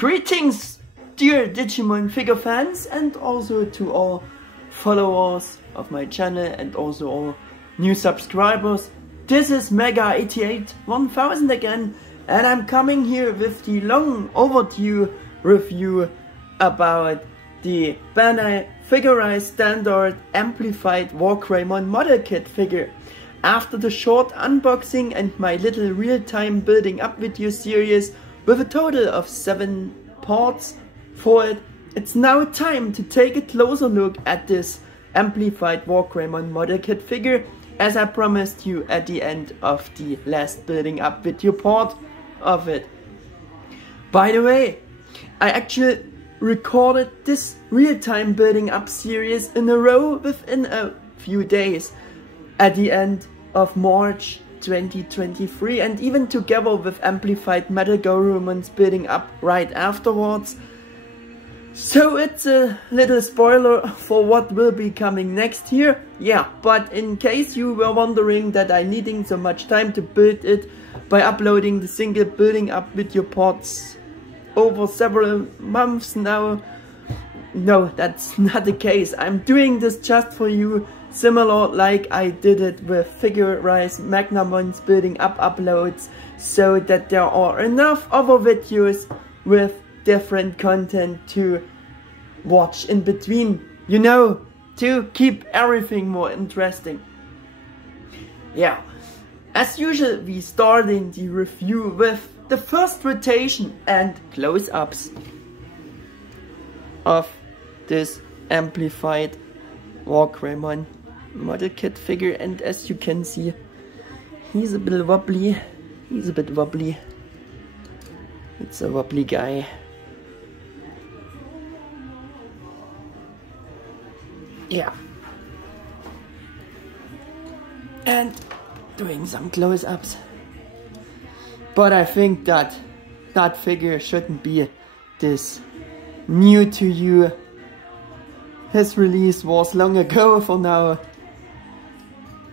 Greetings, dear Digimon figure fans, and also to all followers of my channel and also all new subscribers. This is Mega881000 again, and I'm coming here with the long overdue review about the Bandai Figure-riseStandard Amplified WarGreymon model kit figure. After the short unboxing and my little real-time building up video series with a total of 7 parts for it, it's now time to take a closer look at this Amplified WarGreymon model kit figure, as I promised you at the end of the last building up video part of it. By the way, I actually recorded this real-time building up series in a row within a few days at the end of March 2023, and even together with Amplified WarGreymon's building up right afterwards. So it's a little spoiler for what will be coming next here. Yeah, but in case you were wondering that I needing so much time to build it by uploading the single building up video parts over several months now, no, that's not the case. I'm doing this just for you, similar like I did it with Figure-riseStandar's building up uploads, so that there are enough other videos with different content to watch in between, you know, to keep everything more interesting. Yeah, as usual, we start in the review with the first rotation and close-ups of this Amplified WarGreymon model kit figure, and as you can see, he's a bit wobbly. It's a wobbly guy. Yeah. And doing some close-ups. But I think that that figure shouldn't be this new to you. His release was long ago for now,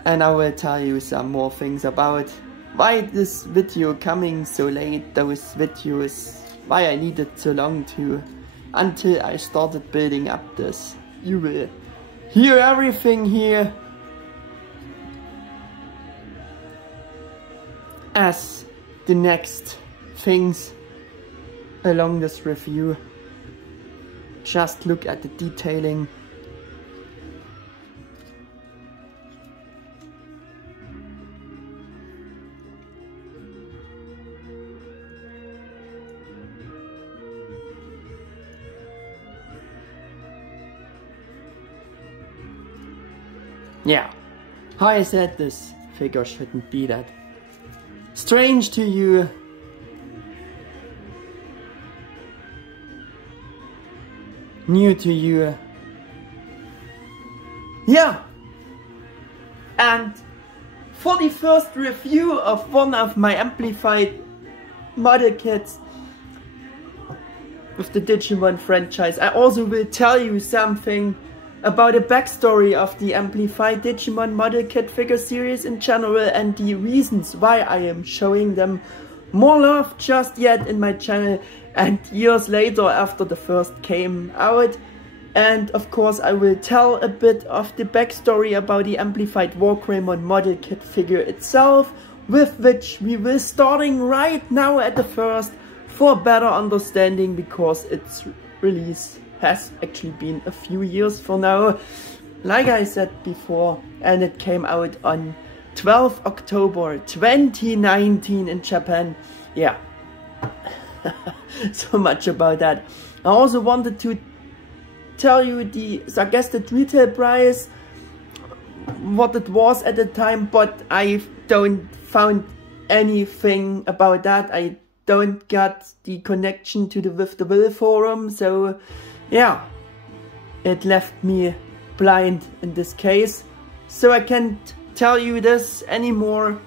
and I will tell you some more things about why this video coming so late, those videos, why I needed so long to until I started building up this. You will hear everything here as the next things along this review. Just look at the detailing. Yeah, how I said, this figure shouldn't be that strange to you. New to you. Yeah. And for the first review of one of my Amplified model kits with the Digimon franchise, I also will tell you something about the backstory of the Amplified Digimon model kit figure series in general, and the reasons why I am showing them more love just yet in my channel and years later after the first came out. And of course I will tell a bit of the backstory about the Amplified WarGreymon model kit figure itself, with which we will starting right now at the first for better understanding, because its release has actually been a few years for now, like I said before, and it came out on 12th October 2019 in Japan. Yeah. So much about that. I also wanted to tell you the suggested retail price, what it was at the time, but I don't found anything about that. I don't got the connection to the With the Will forum, so yeah, it left me blind in this case, so I can't tell you this anymore.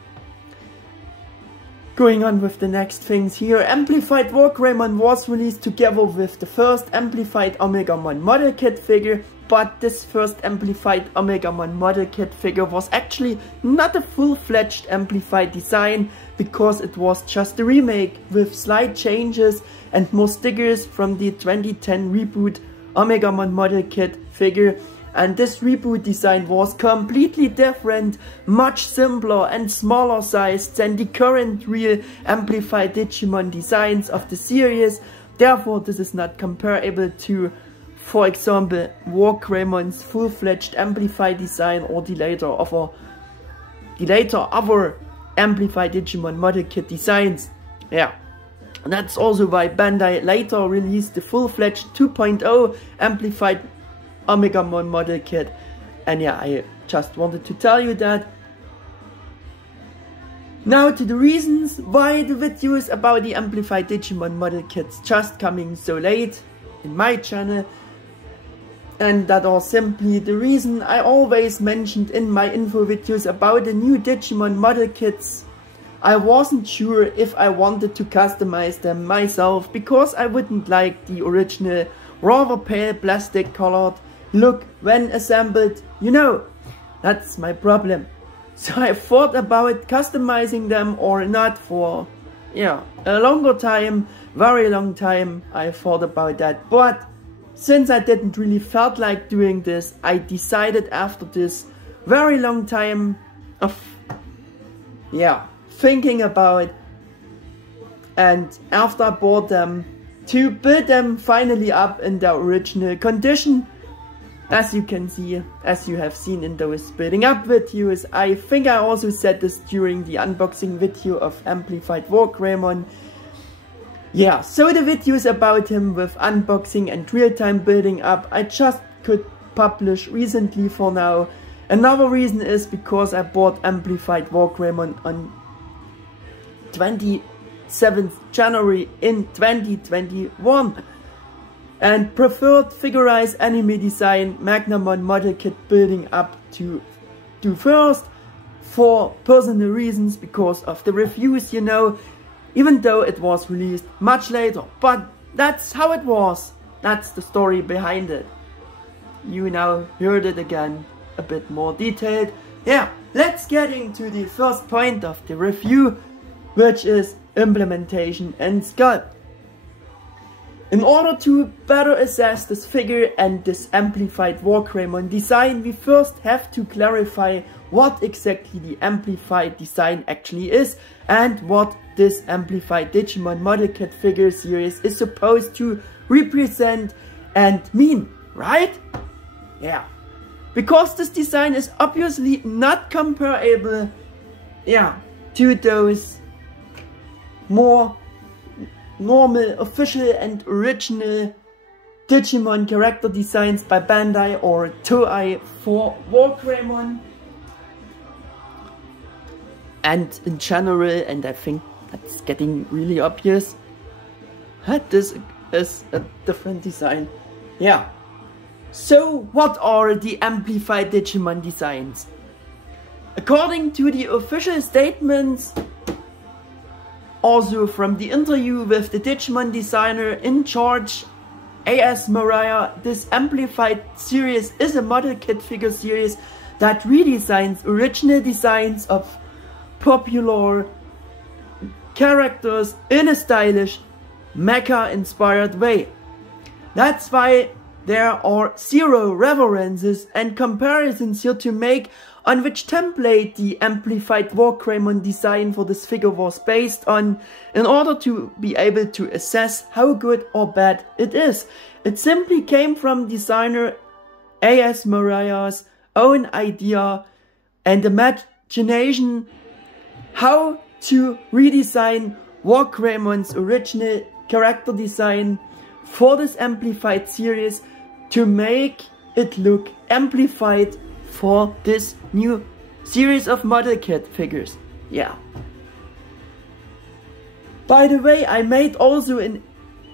going on with the next things here. Amplified WarGreymon was released together with the first Amplified Omegamon model kit figure, but this first Amplified Omegamon model kit figure was actually not a full-fledged Amplified design, because it was just a remake with slight changes and more stickers from the 2010 reboot Omegamon model kit figure. And this reboot design was completely different, much simpler and smaller sized than the current real Amplified Digimon designs of the series. Therefore, this is not comparable to, for example, WarGreymon's full-fledged Amplified design or the later other Amplified Digimon model kit designs. Yeah. And that's also why Bandai later released the full-fledged 2.0 Amplified Omegamon model kit. And yeah, I just wanted to tell you that. Now to the reasons why the videos about the Amplified Digimon model kits just coming so late in my channel. And that are simply the reason I always mentioned in my info videos about the new Digimon model kits. I wasn't sure if I wanted to customize them myself, because I wouldn't like the original rather pale plastic colored look when assembled, you know, that's my problem. So I thought about customizing them or not for, yeah, a longer time, very long time I thought about that. But since I didn't really felt like doing this, I decided after this very long time of, yeah, thinking about, and after I bought them, to build them finally up in their original condition. As you can see, as you have seen in those building up videos. I think I also said this during the unboxing video of Amplified WarGreymon. Yeah, so the videos about him with unboxing and real-time building up I just could publish recently for now. Another reason is because I bought Amplified WarGreymon on 27th January in 2021. And preferred figure-rise anime design Magnamon model kit building up to do first, for personal reasons, because of the reviews, you know, even though it was released much later. But that's how it was. That's the story behind it. You now heard it again, a bit more detailed. Yeah, let's get into the first point of the review, which is implementation and sculpt. In order to better assess this figure and this Amplified WarGreymon design, we first have to clarify what exactly the Amplified design actually is and what this Amplified Digimon model kit figure series is supposed to represent and mean, right? Yeah. Because this design is obviously not comparable, yeah, to those more normal, official and original Digimon character designs by Bandai or Toei for WarGreymon. And in general, and I think that's getting really obvious, this is a different design. Yeah. So what are the Amplified Digimon designs? According to the official statements, also from the interview with the Digimon designer in charge, A.S. Mariah, this Amplified series is a model kit figure series that redesigns original designs of popular characters in a stylish, mecha-inspired way. That's why there are zero references and comparisons here to make on which template the Amplified WarGreymon design for this figure was based on, in order to be able to assess how good or bad it is. It simply came from designer A.S. Mariah's own idea and imagination how to redesign WarGreymon's original character design for this Amplified series to make it look amplified for this new series of model kit figures. Yeah. By the way, I made also an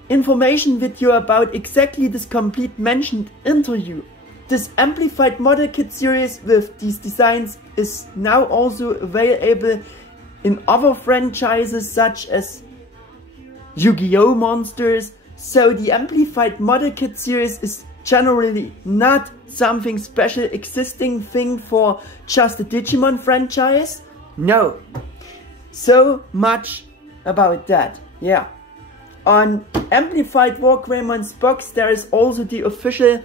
information video about exactly this complete mentioned interview. This Amplified model kit series with these designs is now also available in other franchises such as Yu-Gi-Oh! Monsters, so the Amplified Model Kit series is generally not something special existing thing for just the Digimon franchise. No. So much about that. Yeah. On Amplified WarGreymon's box there is also the official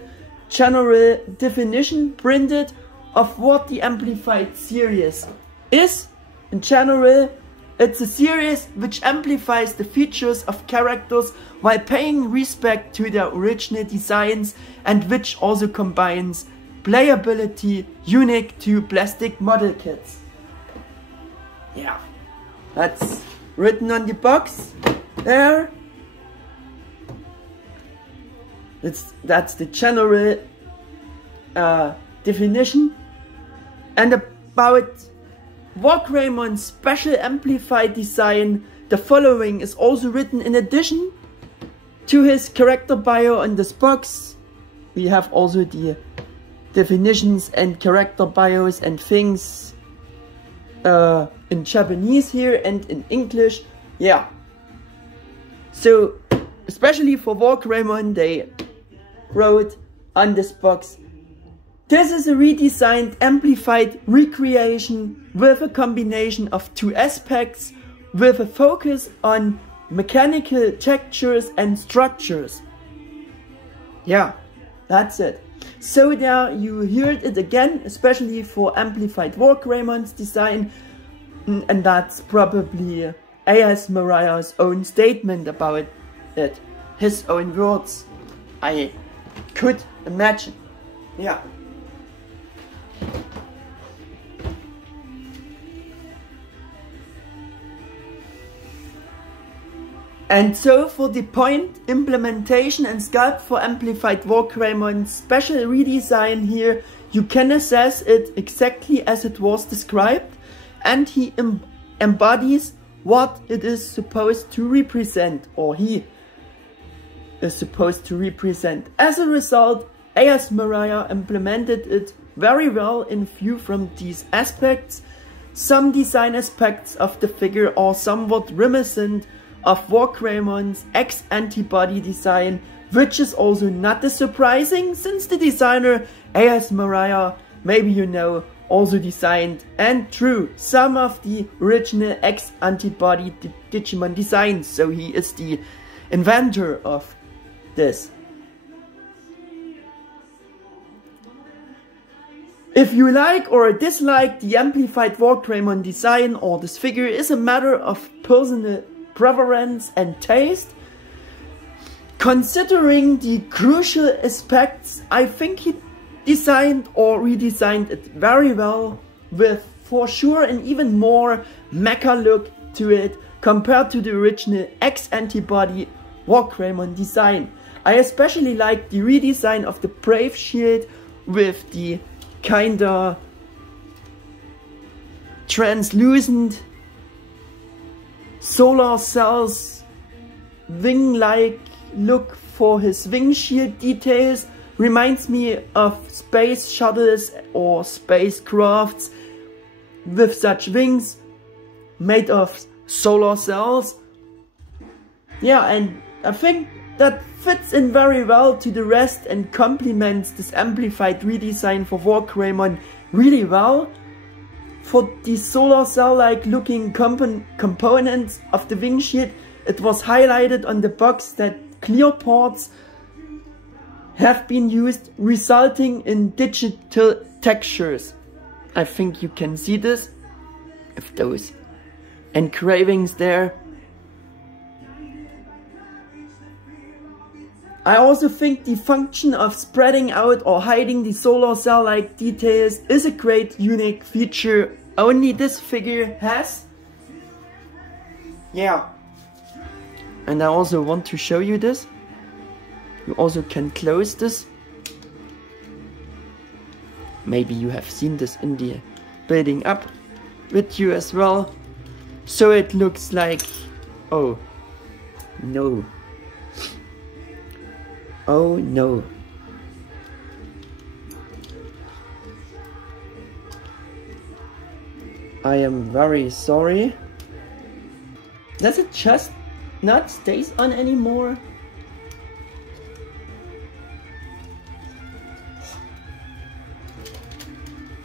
general definition printed of what the Amplified series is. In general, it's a series which amplifies the features of characters while paying respect to their original designs, and which also combines playability unique to plastic model kits. Yeah, that's written on the box there. That's the general definition. And about WarGreymon's special amplified design, the following is also written in addition to his character bio on this box. We have also the definitions and character bios and things in Japanese here and in English. Yeah. So, especially for WarGreymon, they wrote on this box, this is a redesigned amplified recreation with a combination of two aspects with a focus on mechanical textures and structures. Yeah, that's it. So there you heard it again, especially for Amplified WarGreymon's design, and that's probably A.S. Mariah's own statement about it. His own words, I could imagine. Yeah. And so for the point, implementation and sculpt for Amplified WarGreymon's special redesign here, you can assess it exactly as it was described, and he embodies what it is supposed to represent, or he is supposed to represent. As a result, A.S. Mariah implemented it very well in view from these aspects. Some design aspects of the figure are somewhat reminiscent of WarGreymon's X-Antibody design, which is also not as surprising since the designer A.S. Mariah, maybe you know, also designed and drew some of the original X-Antibody Digimon designs, so he is the inventor of this. If you like or dislike the Amplified WarGreymon design or this figure is a matter of personal preference and taste. Considering the crucial aspects, I think he designed or redesigned it very well, with for sure an even more mecha look to it compared to the original X-Antibody WarGreymon design. I especially like the redesign of the Brave Shield with the kinda translucent solar cells wing-like look for his wing shield details. Reminds me of space shuttles or spacecrafts with such wings made of solar cells. Yeah, and I think that fits in very well to the rest and complements this amplified redesign for WarGreymon really well. For the solar cell-like looking components of the wing shield, it was highlighted on the box that clear parts have been used, resulting in digital textures. I think you can see this, if those engravings there. I also think the function of spreading out or hiding the solar cell-like details is a great unique feature only this figure has. Yeah. And I also want to show you this. You also can close this. Maybe you have seen this in the building up with you as well. So it looks like, oh no. Oh no. I am very sorry. Does it just not stays on anymore?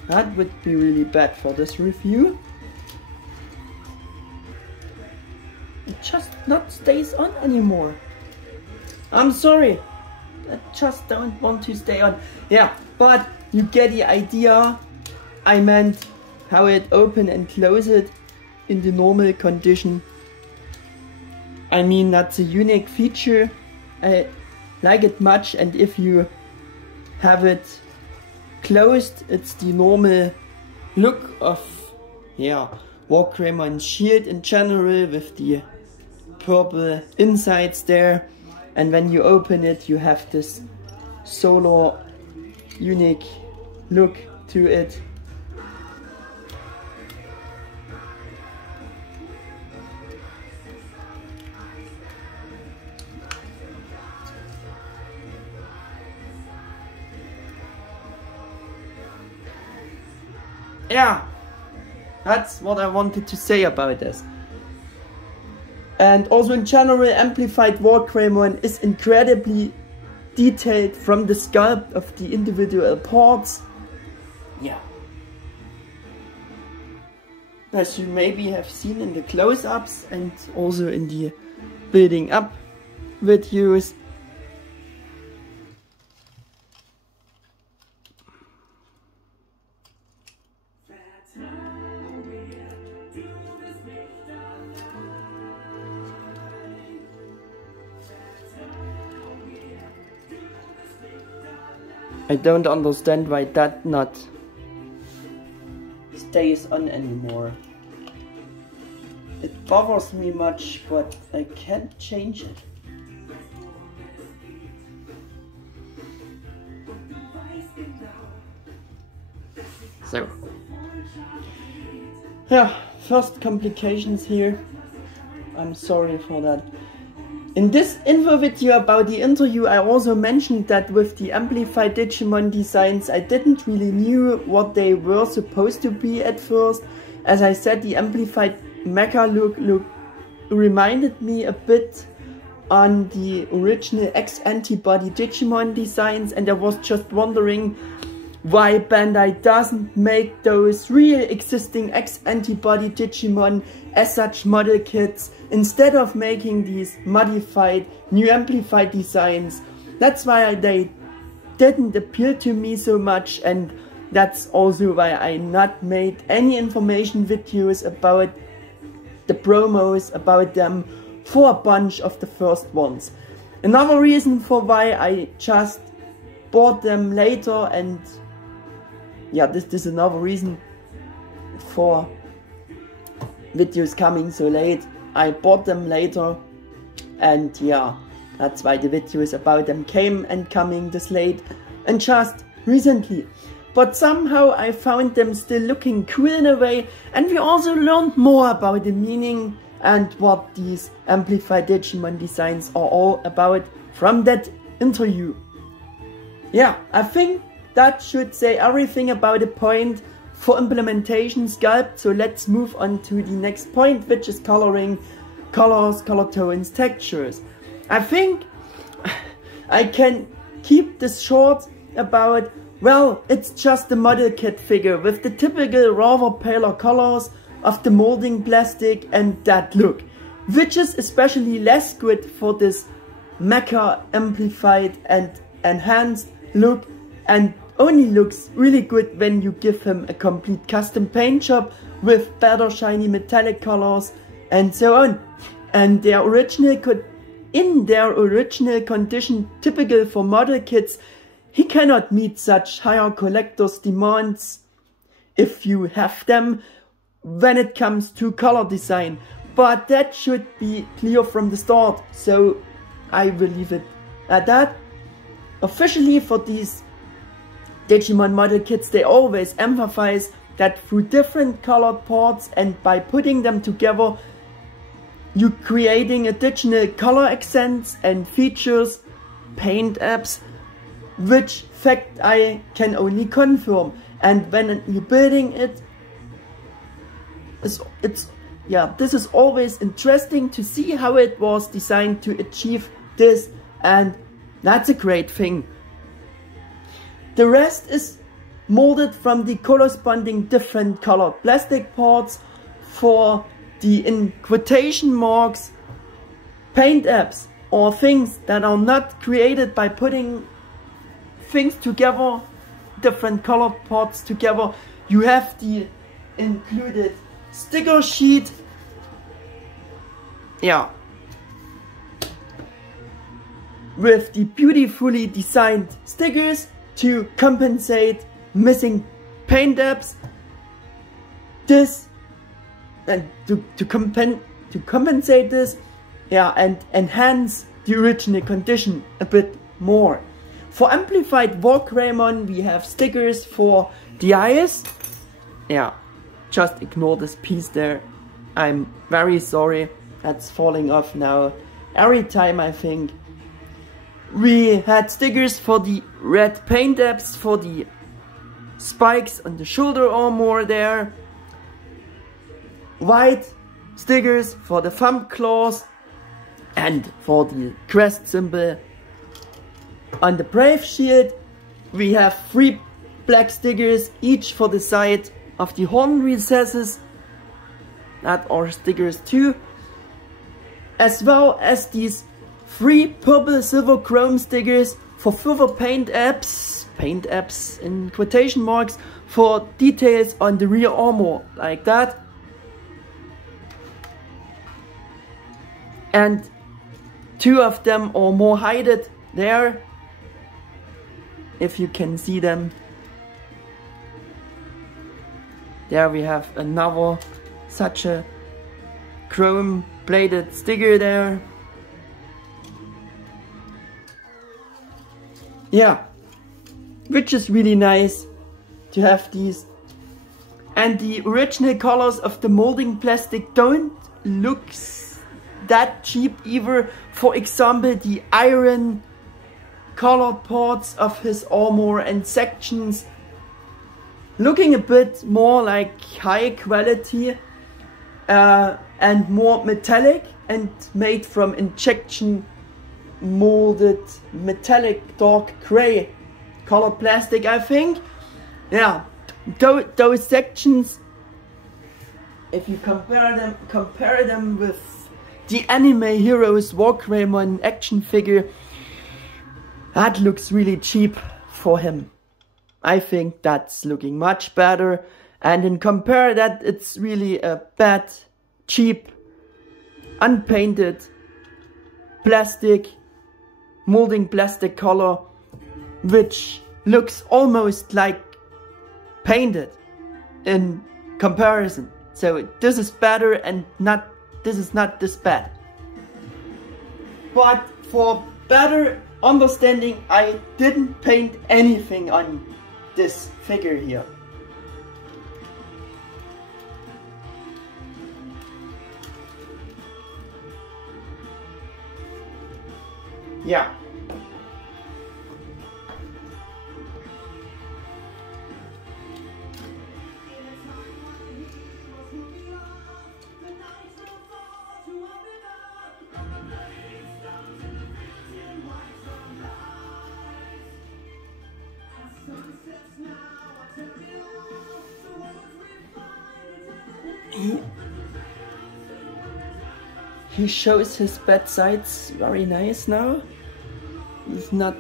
That would be really bad for this review. It just not stays on anymore. I'm sorry. I just don't want to stay on. Yeah, but you get the idea. I meant how it open and close it in the normal condition. I mean, that's a unique feature. I like it much, and if you have it closed, it's the normal look of, yeah, WarGreymon shield in general with the purple insides there, and when you open it you have this solar unique look to it. Yeah, that's what I wanted to say about this. And also in general, Amplified WarGreymon is incredibly detailed from the sculpt of the individual parts. Yeah. As you maybe have seen in the close-ups and also in the building up videos. I don't understand why that not stays on anymore. It bothers me much, but I can't change it. So, yeah, first complications here. I'm sorry for that. In this info video about the interview, I also mentioned that with the Amplified Digimon designs, I didn't really knew what they were supposed to be at first. As I said, the Amplified Mecha look reminded me a bit on the original X-Antibody Digimon designs, and I was just wondering why Bandai doesn't make those real existing X-Antibody Digimon as such model kits instead of making these modified new amplified designs. That's why they didn't appeal to me so much, and that's also why I not made any information videos about the promos about them for a bunch of the first ones. Another reason for why I just bought them later, and yeah, this is another reason for videos coming so late. I bought them later, and yeah, that's why the videos about them came and coming this late and just recently. But somehow I found them still looking cool in a way, and we also learned more about the meaning and what these Amplified Digimon designs are all about from that interview. Yeah, I think that should say everything about the point for implementation sculpt. So let's move on to the next point, which is coloring, colors, color tones, textures. I think I can keep this short about, well, it's just a model kit figure with the typical rather paler colors of the molding plastic and that look, which is especially less good for this mecha amplified and enhanced look, and only looks really good when you give him a complete custom paint job with better shiny metallic colors and so on. And in their original condition, typical for model kits, he cannot meet such higher collector's demands if you have them when it comes to color design. But that should be clear from the start, so I will leave it at that. Officially for these Digimon model kits, they always emphasize that through different colored parts and by putting them together, you're creating additional color accents and features, paint apps, which fact I can only confirm. And when you're building it, it's yeah, this is always interesting to see how it was designed to achieve this, and that's a great thing. The rest is molded from the corresponding different colored plastic parts for the, in quotation marks, paint apps, or things that are not created by putting things together, different colored parts together. You have the included sticker sheet, yeah, with the beautifully designed stickers to compensate missing paint apps. This and to compensate this, yeah, and enhance the original condition a bit more. For Amplified WarGreymon we have stickers for the eyes. Yeah, just ignore this piece there. I'm very sorry, that's falling off now every time I think. We had stickers for the red paint apps, for the spikes on the shoulder armor there. White stickers for the thumb claws and for the crest symbol on the brave shield. We have 3 black stickers, each for the side of the horn recesses, that are stickers too, as well as these 3 purple silver chrome stickers for further paint apps in quotation marks, for details on the rear armor, like that. And 2 of them are more hidden there, if you can see them. There we have another such a chrome plated sticker there. Yeah, which is really nice to have these. And the original colors of the molding plastic don't look that cheap either. For example, the iron colored parts of his armor and sections looking a bit more like high quality and more metallic and made from injection molded metallic dark gray colored plastic, I think. Yeah, those sections, if you compare them with the anime heroes WarGreymon action figure, that looks really cheap for him. I think that's looking much better, and in compare that, it's really a bad, cheap, unpainted plastic, molding plastic color, which looks almost like painted in comparison. So this is better, and this is not this bad. But for better understanding, I didn't paint anything on this figure here. Yeah. He shows his bad sides very nice now. He's not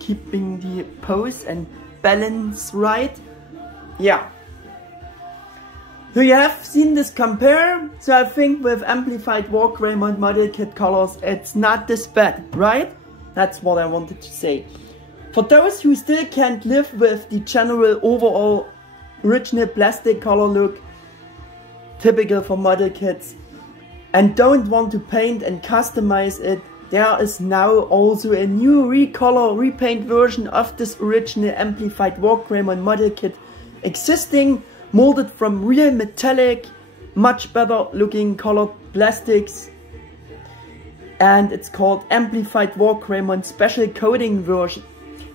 keeping the pose and balance right. Yeah. So you have seen this compare. So I think with Amplified WarGreymon model kit colors, it's not this bad, right? That's what I wanted to say. For those who still can't live with the general overall original plastic color look, typical for model kits, and don't want to paint and customize it, there is now also a new repaint version of this original Amplified WarGreymon model kit existing, molded from real metallic, much better looking colored plastics, and it's called Amplified WarGreymon Special Coating version.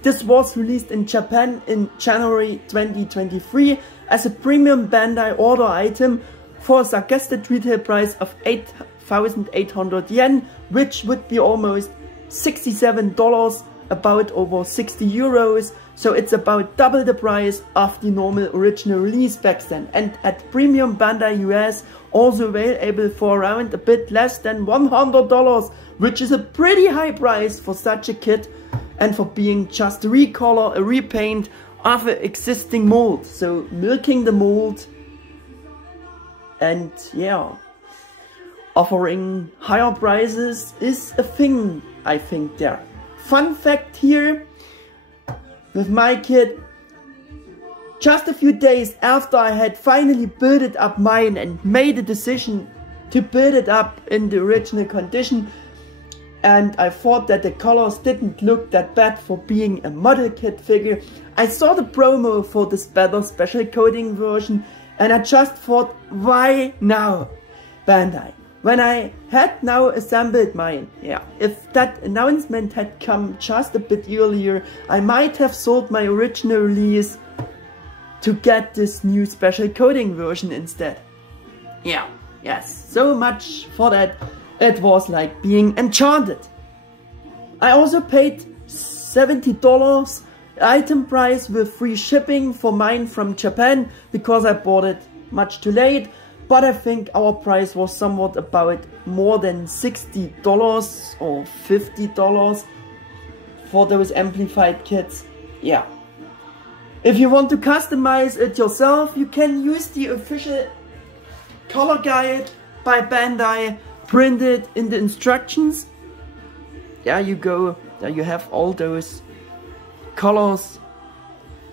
This was released in Japan in January 2023 as a premium Bandai order item for a suggested retail price of 8,800 yen, which would be almost $67, about over 60 euros. So it's about double the price of the normal original release back then. And at Premium Bandai US, also available for around a bit less than $100, which is a pretty high price for such a kit and for being just a recolor, a repaint of an existing mold. So milking the mold and yeah, offering higher prices is a thing, I think, there. Fun fact here, with my kit, just a few days after I had finally built up mine and made a decision to build it up in the original condition, and I thought that the colors didn't look that bad for being a model kit figure, I saw the promo for this better special coating version and I just thought, why now, Bandai? When I had now assembled mine, yeah, if that announcement had come just a bit earlier, I might have sold my original release to get this new special coating version instead. Yeah, yes, so much for that. It was like being enchanted. I also paid $70 item price with free shipping for mine from Japan because I bought it much too late. But I think our price was somewhat about more than $60 or $50 for those amplified kits. Yeah. If you want to customize it yourself, you can use the official color guide by Bandai, printed in the instructions. There you go. There you have all those colors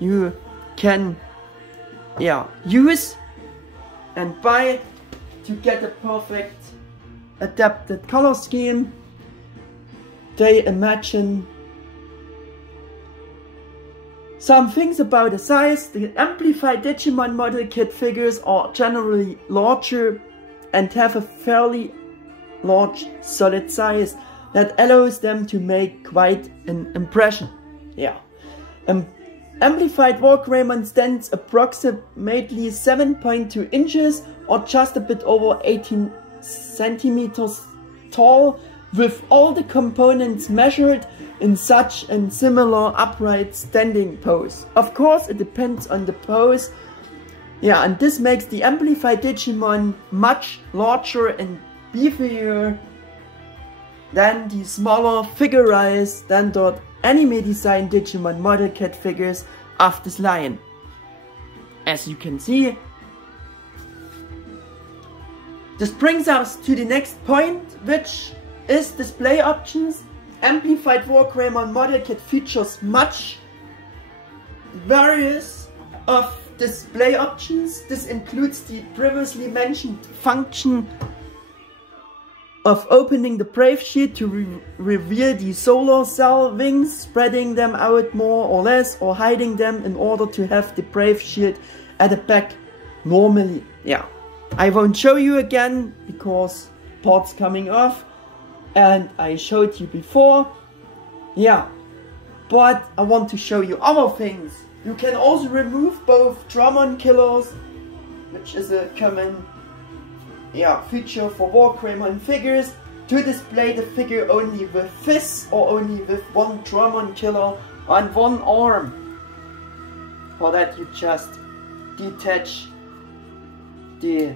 you can use and buy to get a perfect adapted color scheme. They imagine some things about the size. The Amplified Digimon model kit figures are generally larger and have a fairly large solid size that allows them to make quite an impression. Yeah. Amplified WarGreymon stands approximately 7.2 inches or just a bit over 18 centimeters tall, with all the components measured in such a similar upright standing pose. Of course, it depends on the pose. Yeah, and this makes the Amplified Digimon much larger and beefier than the smaller Figure-riseStandard anime design Digimon model kit figures of this line. As you can see, this brings us to the next point, which is display options. Amplified WarGreymon model kit features much various of display options. This includes the previously mentioned function of opening the brave shield to reveal the solar cell wings, spreading them out more or less, or hiding them in order to have the brave shield at the back normally. Yeah, I won't show you again because parts coming off and I showed you before. Yeah, but I want to show you other things. You can also remove both Dramon-Killers, which is a common feature for WarGreymon figures, to display the figure only with fists or only with one Dramon-Killer on one arm. For that you just detach the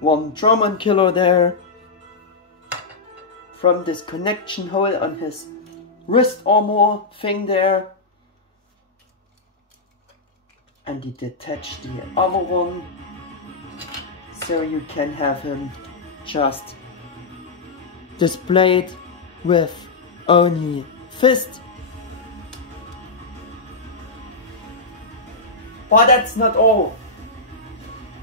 one Dramon-Killer there from this connection hole on his wrist armor thing there, and you detach the other one. So you can have him just displayed with only fist. But that's not all.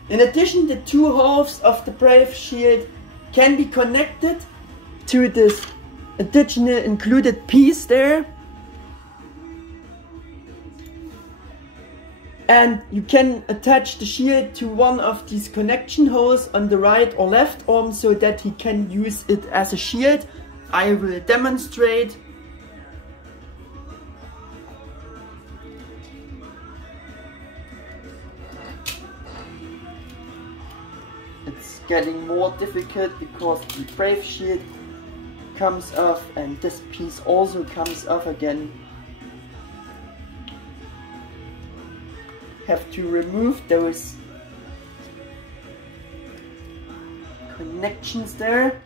In addition, the two halves of the brave shield can be connected to this additional included piece there. And you can attach the shield to one of these connection holes on the right or left arm so that he can use it as a shield. I will demonstrate. getting more difficult because the brave shield comes off and this piece also comes off again. Have to remove those connections there.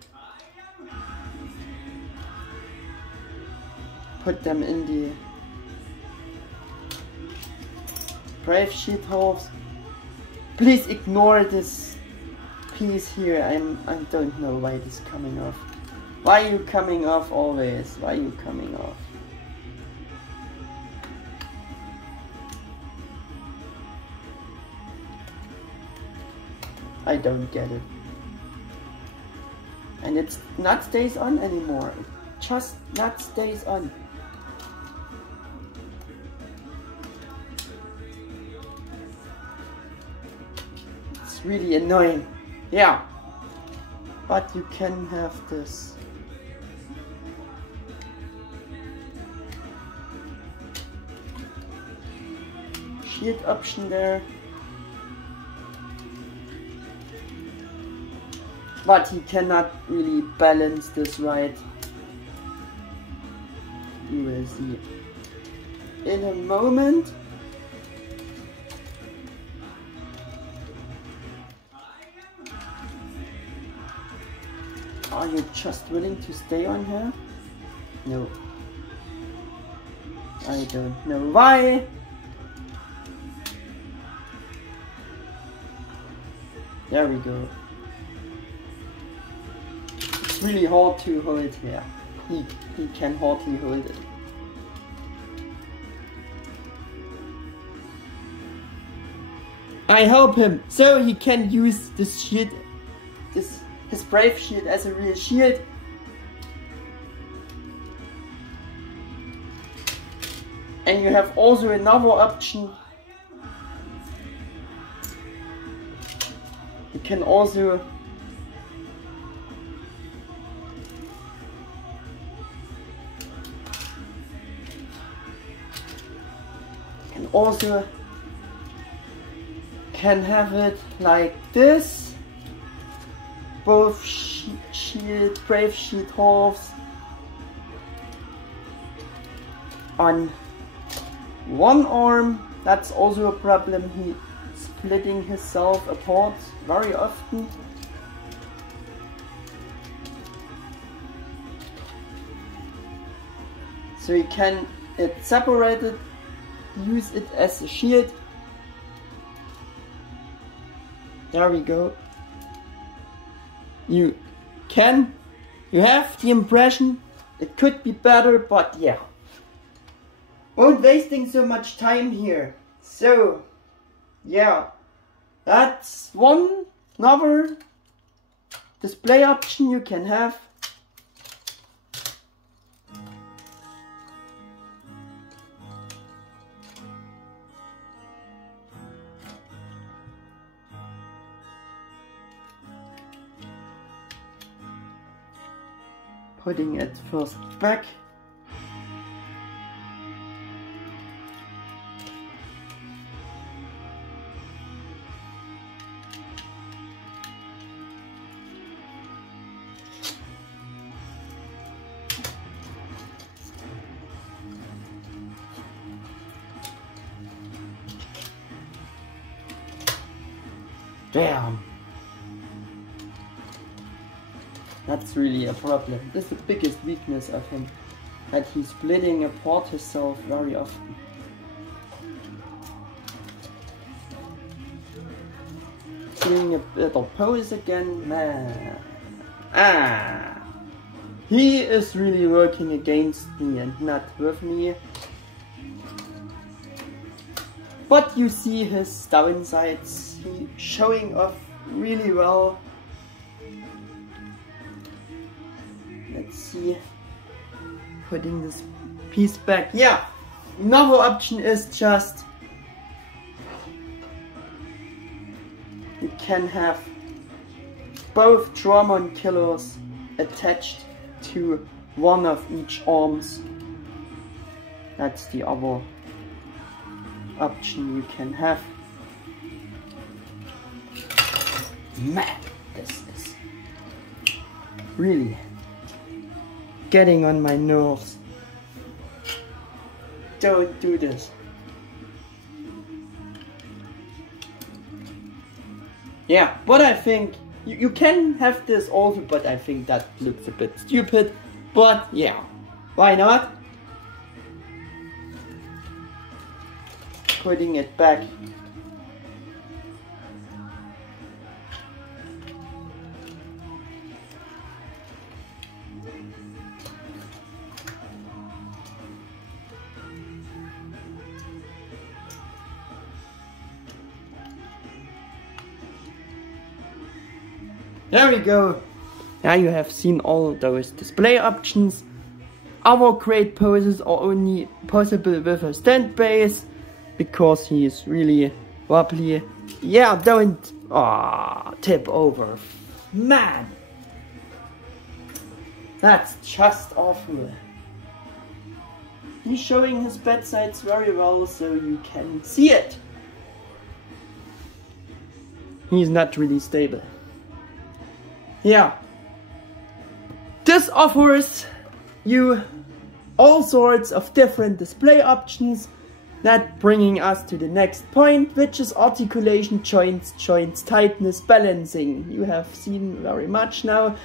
Put them in the brave shield holes. Please ignore this piece here. I don't know why it is coming off. Why are you coming off always? Why are you coming off? I don't get it. And it's not stays on anymore. It just not stays on. It's really annoying. Yeah. But you can have this. Shield option there. But he cannot really balance this right. You will see in a moment. Are you just willing to stay on here? No. I don't know why. There we go. It's really hard to hold here. He can hardly hold it. I help him so he can use this shield, his brave shield as a real shield. And you have also another option. You can also can have it like this. Both shield, brave shield halves on one arm. That's also a problem. He splitting himself apart very often. So you can separate it, use it as a shield. There we go. You have the impression it could be better, but yeah. Won't wasting so much time here. So yeah, that's another display option you can have. Putting it first back. Damn. That's really a problem. This is the biggest weakness of him, that he's splitting apart himself very often. Doing a better pose again, man. He is really working against me and not with me. But you see his downsides. He's showing off really well. Let's see, putting this piece back. Yeah, another option is just you can have both Dramon-Killers attached to one of each arms. That's the other option you can have. Man, This is really getting on my nerves. Don't do this. Yeah, but I think you can have this also, but I think that looks a bit stupid. But yeah, why not? Putting it back. There we go. Now you have seen all those display options. Our great poses are only possible with a stand base because he is really wobbly. Yeah, don't tip over. Man, that's just awful. He's showing his bad sides very well so you can see it. He's not really stable. Yeah, this offers you all sorts of different display options, that bringing us to the next point, which is articulation, joints, tightness, balancing. You have seen very much now.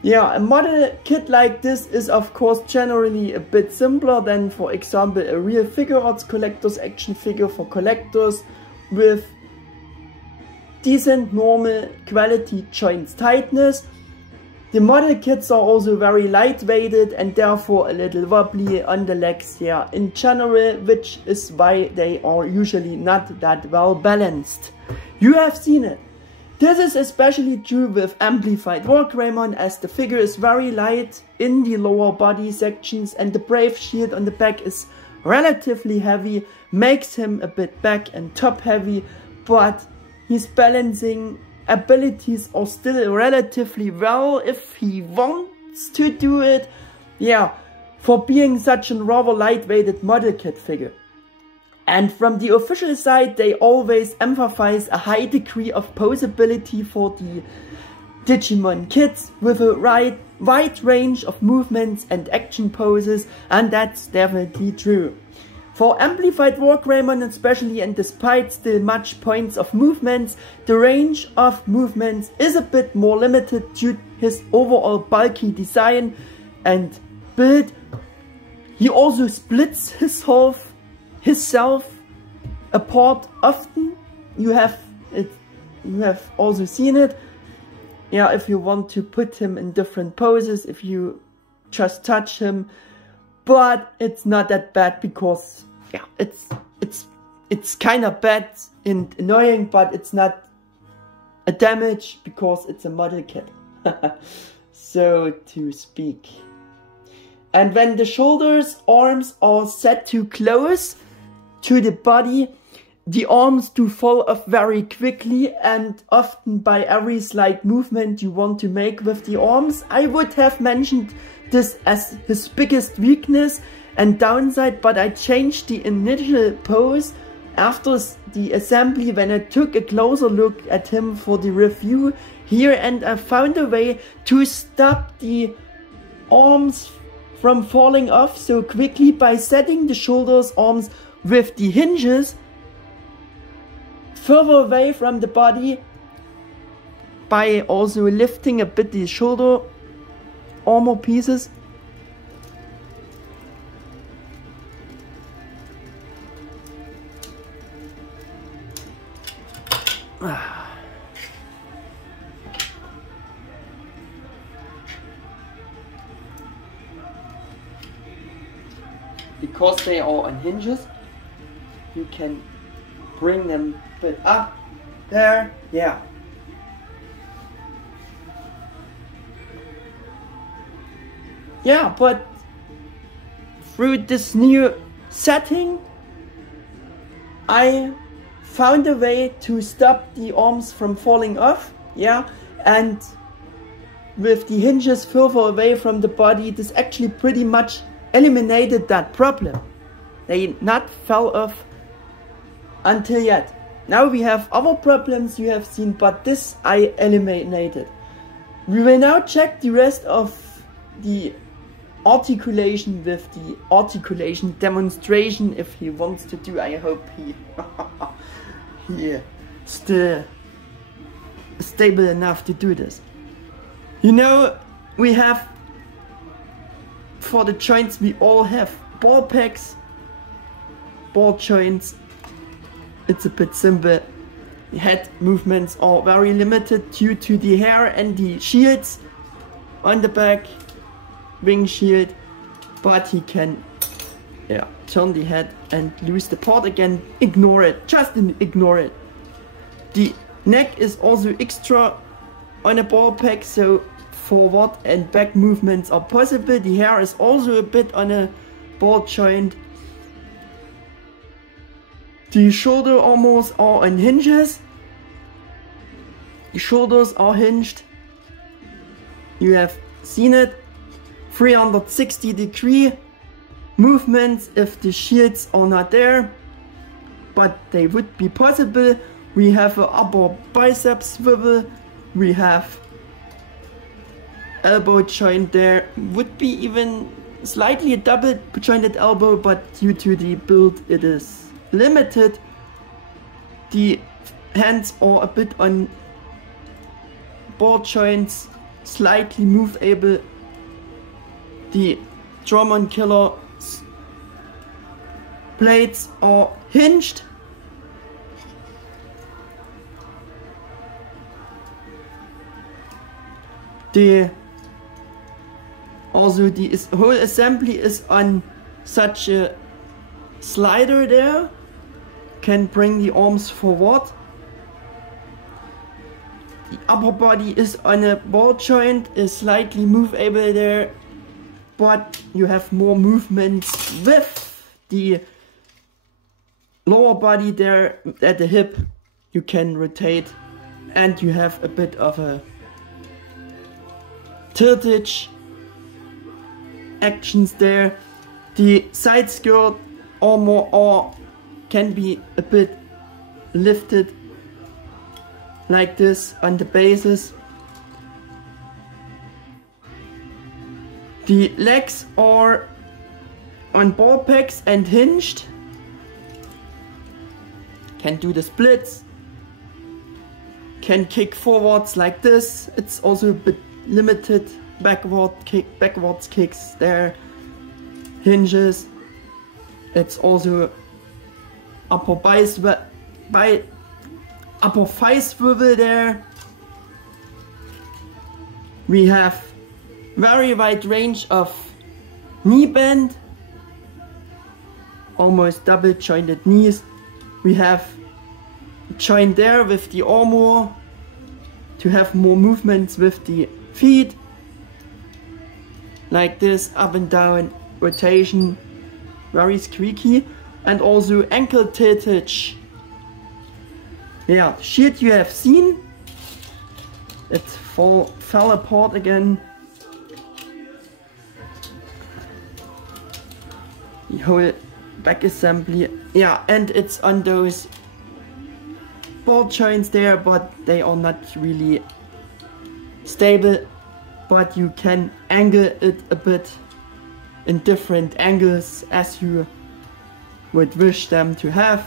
Yeah, a model kit like this is of course generally a bit simpler than, for example, a real figure arts collector's action figure for collectors with decent normal quality joints tightness. The model kits are also very lightweighted and therefore a little wobbly on the legs, yeah, in general, which is why they are usually not that well balanced. You have seen it. This is especially true with Amplified WarGreymon, as the figure is very light in the lower body sections and the brave shield on the back is relatively heavy, makes him a bit back and top heavy, but his balancing abilities are still relatively well if he wants to do it. Yeah, for being such a rather lightweighted model kit figure. And from the official side, they always emphasize a high degree of posability for the Digimon kits with a wide range of movements and action poses, and that's definitely true. For Amplified WarGreymon especially, and despite still much points of movements, the range of movements is a bit more limited due to his overall bulky design and build. He also splits himself apart often. You have also seen it. Yeah, if you want to put him in different poses, if you just touch him, but it's not that bad because yeah, it's kind of bad and annoying, but it's not a damage because it's a model kit, so to speak. And when the shoulders, arms are set too close to the body, the arms do fall off very quickly and often by every slight movement you want to make with the arms. I would have mentioned this as his biggest weakness and downside, but I changed the initial pose after the assembly when I took a closer look at him for the review here, and I found a way to stop the arms from falling off so quickly by setting the shoulders, arms with the hinges further away from the body, by also lifting a bit the shoulder armor pieces. Because they are on hinges, you can bring them a bit up there, yeah. Yeah, but through this new setting, I found a way to stop the arms from falling off, yeah, and with the hinges further away from the body, this actually pretty much eliminated that problem. They not fell off until yet. now we have other problems you have seen, but this I eliminated. We will now check the rest of the articulation with the articulation demonstration if he wants to do. I hope he still stable enough to do this. You know, we have for the joints we all have ball packs, ball joints. It's a bit simple. The head movements are very limited due to the hair and the shields on the back, wing shield, but he can turn the head and lose the part again. Ignore it, just ignore it. The neck is also extra on a ball pack, so forward and back movements are possible. The hair is also a bit on a ball joint. The shoulder armors are on hinges. The shoulders are hinged. You have seen it. 360-degree movements if the shields are not there, but they would be possible. We have an upper bicep swivel. We have elbow joint there. Would be even slightly a double jointed elbow, but due to the build it is limited. The hands are a bit on ball joints, slightly movable. The Dramon-Killers blades are hinged. Also the whole assembly is on such a slider there. Can bring the arms forward. The upper body is on a ball joint, is slightly movable there, but you have more movements with the lower body there at the hip. You can rotate and you have a bit of a tiltage actions there. The side skirt armor can be a bit lifted like this on the bases. The legs are on ball packs and hinged. Can do the splits. Can kick forwards like this. It's also a bit limited. Backwards kicks there. Hinges. It's also upper thigh swivel there. We have very wide range of knee bend, almost double jointed knees. We have joint there with the armor to have more movements with the feet, like this, up and down rotation, very squeaky. And also ankle tiltage. Yeah, shield you have seen. It fell apart again. The whole back assembly. Yeah, and it's on those ball joints there, but they are not really stable. But you can angle it a bit in different angles as you would wish them to have.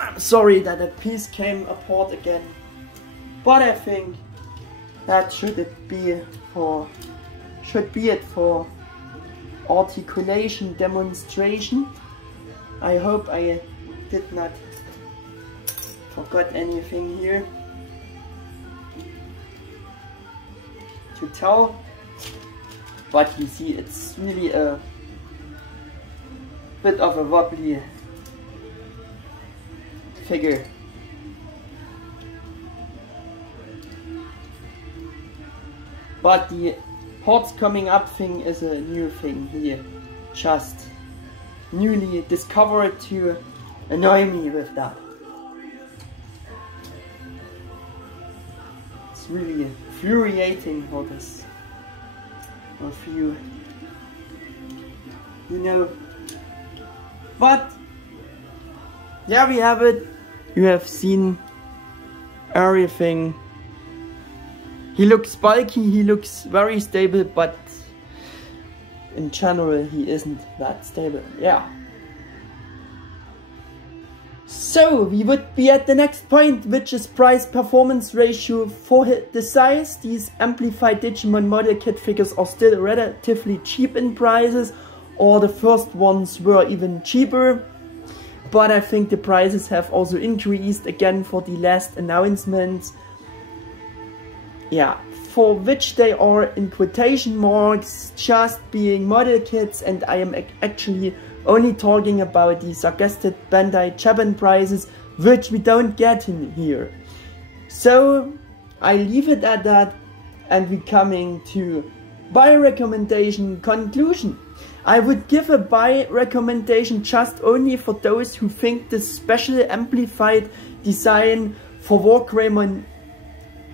I'm sorry that a piece came apart again, but I think that should be it for articulation demonstration. I hope I did not forget anything here to tell, but you see it's really a bit of a wobbly figure. But the parts coming up thing is a new thing here. Just newly discovered to annoy me with that. It's really infuriating how this of you know. But yeah, we have it. You have seen everything. He looks bulky, he looks very stable, but in general he isn't that stable. Yeah. So we would be at the next point, which is price performance ratio for the size. These Amplified Digimon model kit figures are still relatively cheap in prices, or the first ones were even cheaper. But I think the prices have also increased again for the last announcements. Yeah, for which they are in quotation marks just being model kits, and I am actually only talking about the suggested Bandai Japan prices, which we don't get in here. So I leave it at that, and we're coming to buy recommendation conclusion. I would give a buy recommendation just only for those who think the special amplified design for WarGreymon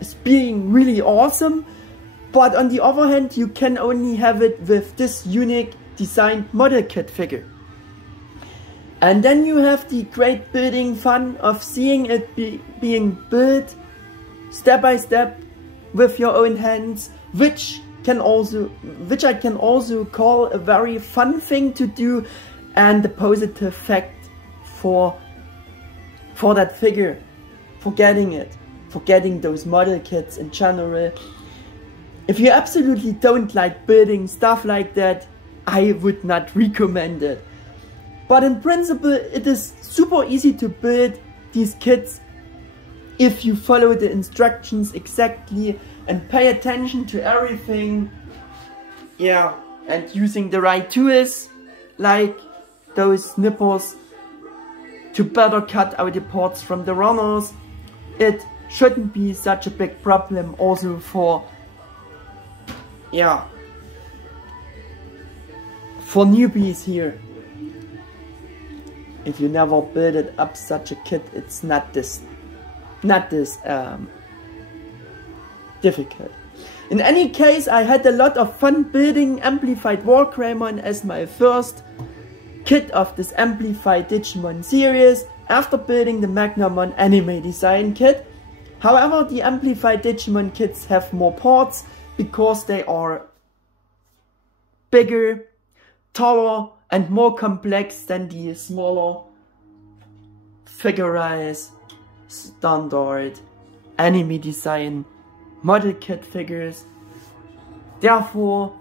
is being really awesome, but on the other hand you can only have it with this unique designed model kit figure. And then you have the great building fun of seeing it being built step by step with your own hands, which I can also call a very fun thing to do, and a positive fact for that figure, for getting those model kits in general. If you absolutely don't like building stuff like that, I would not recommend it. But in principle, it is super easy to build these kits if you follow the instructions exactly and pay attention to everything. Yeah, and using the right tools, like those nippers, to better cut out the parts from the runners. It shouldn't be such a big problem also for, yeah, for newbies here. If you never built up such a kit, it's not this difficult. In any case, I had a lot of fun building Amplified WarGreymon as my first kit of this Amplified Digimon series after building the Omegamon anime design kit. However, the Amplified Digimon kits have more parts because they are bigger, taller and more complex than the smaller Figure-riseStandard anime design model kit figures. Therefore,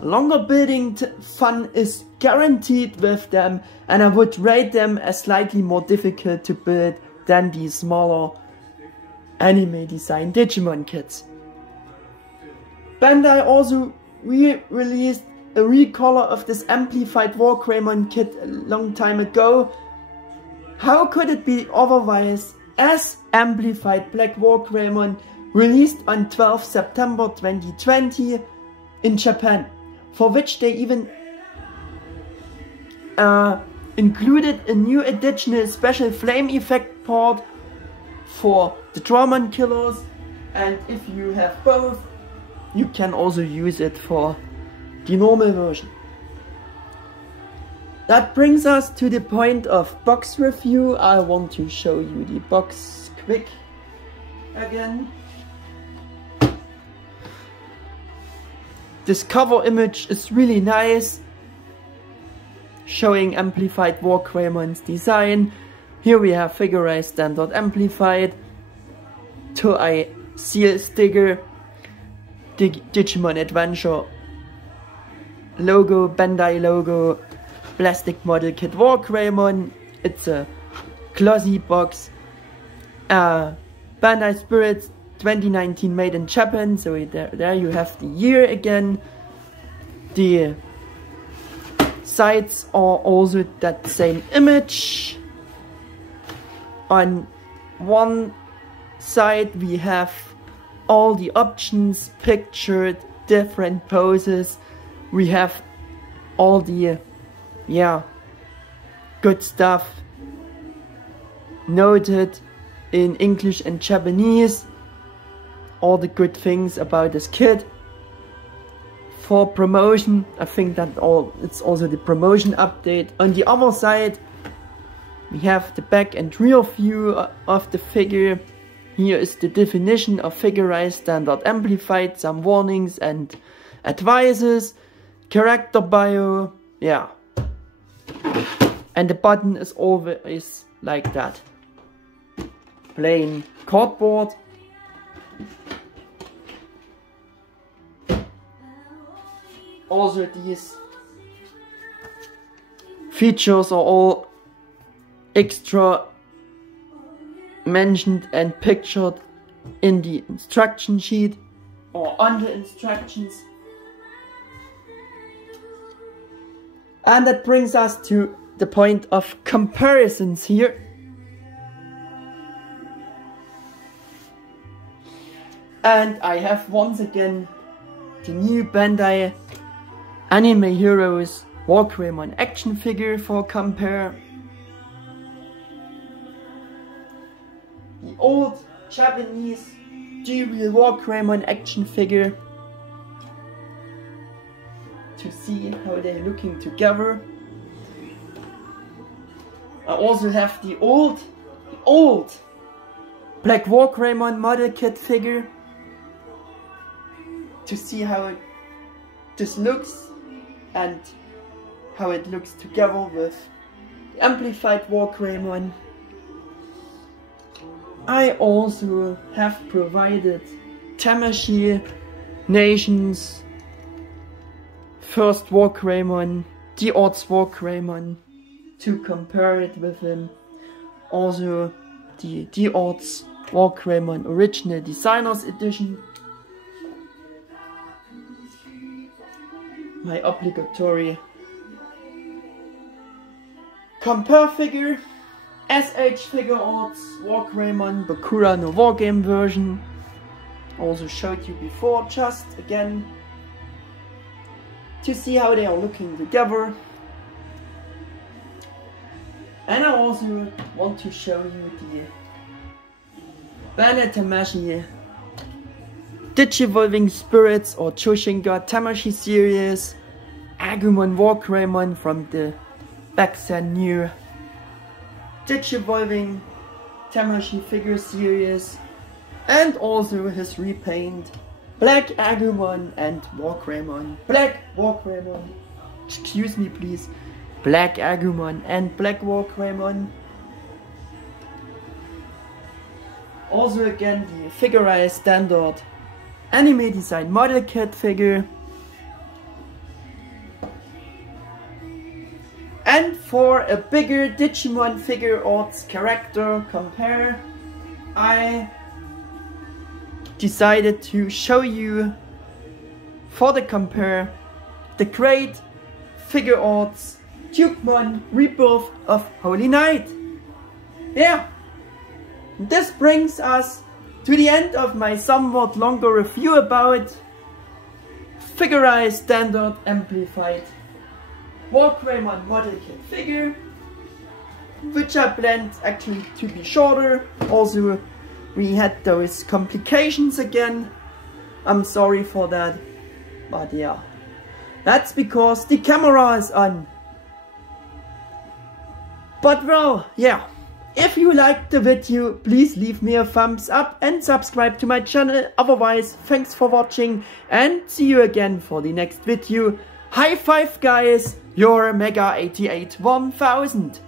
longer building fun is guaranteed with them, and I would rate them as slightly more difficult to build than the smaller anime design Digimon kits. Bandai also re-released a recolor of this Amplified WarGreymon kit a long time ago. How could it be otherwise, as Amplified Black WarGreymon released on 12 September 2020 in Japan, for which they even included a new additional special flame effect part for the Dramon-Killers, and if you have both, you can also use it for the normal version. That brings us to the point of box review. I want to show you the box quick again. This cover image is really nice, showing Amplified WarGreymon's design. Here we have Figure-riseStandard Amplified, Toei seal sticker, Digimon Adventure logo, Bandai logo, plastic model kit WarGreymon. It's a glossy box. Bandai Spirits 2019 made in Japan, so there you have the year again. The sides are also that same image. On one side we have all the options pictured, different poses. We have all the, yeah, good stuff noted in English and Japanese. All the good things about this kit. For promotion, I think that it's also the promotion update. On the other side, We have the back and rear view of the figure. Here is the definition of Figure-riseStandard Amplified, some warnings and advices, character bio, yeah. And the button is always like that. Plain cardboard. Also these features are all extra mentioned and pictured in the instruction sheet or on the instructions. And that brings us to the point of comparisons here. And I have once again the new Bandai Anime Heroes WarGreymon action figure for compare. The old Japanese dual WarGreymon action figure to see how they're looking together. I also have the old Black WarGreymon model kit figure to see how this looks and how it looks together with the Amplified WarGreymon. I also have provided Tamashii Nation's first WarGreymon, the odds WarGreymon, to compare it with him. Also the odds WarGreymon Original Designers Edition. My obligatory compare figure. SH Figure Arts WarGreymon Bakura no Wargame version. Also showed you before, just again to see how they are looking together. And I also want to show you the Bandai Tamashii Digivolving Spirits or Choshinga Tamashii series, Agumon WarGreymon from the back then new Digivolving Tamashii figure series, and also his repaint Black Agumon and WarGreymon. Black WarGreymon, excuse me please, Black Agumon and Black WarGreymon. Also again the Figure-riseStandard anime design model kit figure. And for a bigger Digimon Figure Arts character compare, I decided to show you for the compare the great Figure Arts Dukemon Rebirth of Holy Knight. Yeah, this brings us to the end of my somewhat longer review about Figure-riseStandard Amplified WarGreymon model kit figure, which I planned actually to be shorter. Also we had those complications again. I'm sorry for that, but yeah, that's because the camera is on. But well, yeah, if you liked the video, please leave me a thumbs up and subscribe to my channel. Otherwise, thanks for watching and see you again for the next video. High five guys, your Mega 88 1000.